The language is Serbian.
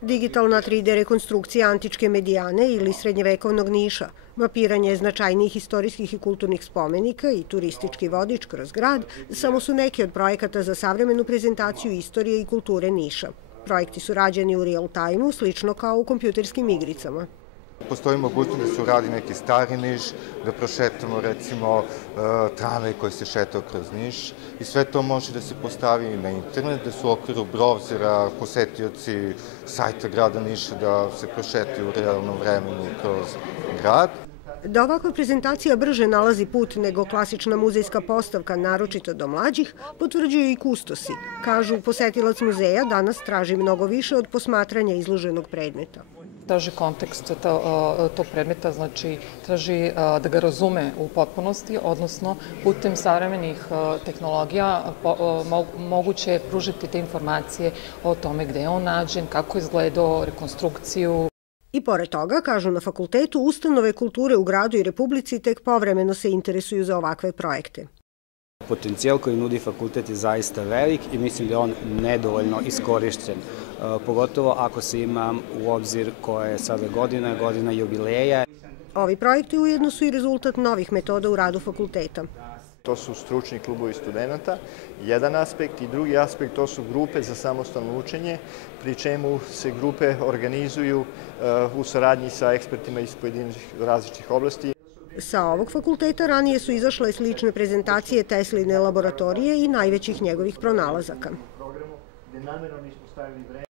Digitalna 3D rekonstrukcija antičke Medijane ili srednjevekovnog Niša, mapiranje značajnijih istorijskih i kulturnih spomenika i turistički vodič kroz grad samo su neki od projekata za savremenu prezentaciju istorije i kulture Niša. Projekti su rađeni u real time-u, slično kao u kompjuterskim igricama. Postoji mogućnost da se uradi neki stari Niš, da prošetamo recimo tramvaj koji se šetao kroz Niš i sve to može da se postavi na internet, da su u okviru browsera posetioci sajta grada Niša da se prošetaju u realnom vremenu kroz grad. Da ovakva prezentacija brže nalazi put nego klasična muzejska postavka, naročito do mlađih, potvrđuju i kustosi. Kažu, posetilac muzeja danas traži mnogo više od posmatranja izloženog predmeta. Traži kontekst tog predmeta, znači traži da ga razume u potpunosti, odnosno putem savremenih tehnologija moguće je pružiti te informacije o tome gde je on nađen, kako je izgledao, rekonstrukciju. I pored toga, kažu na fakultetu, ustanove kulture u gradu i Republici tek povremeno se interesuju za ovakve projekte. Potencijal koji nudi fakultet je zaista velik i mislim da je on nedovoljno iskorišćen. Pogotovo ako se ima u obzir koja je sada godina jubileja. Ovi projekti ujedno su i rezultat novih metoda u radu fakulteta. To su stručni klubovi studenta, jedan aspekt, i drugi aspekt to su grupe za samostalno učenje, pri čemu se grupe organizuju u saradnji sa ekspertima iz pojedinih različitih oblasti. Sa ovog fakulteta ranije su izašle slične prezentacije Tesline laboratorije i najvećih njegovih pronalazaka.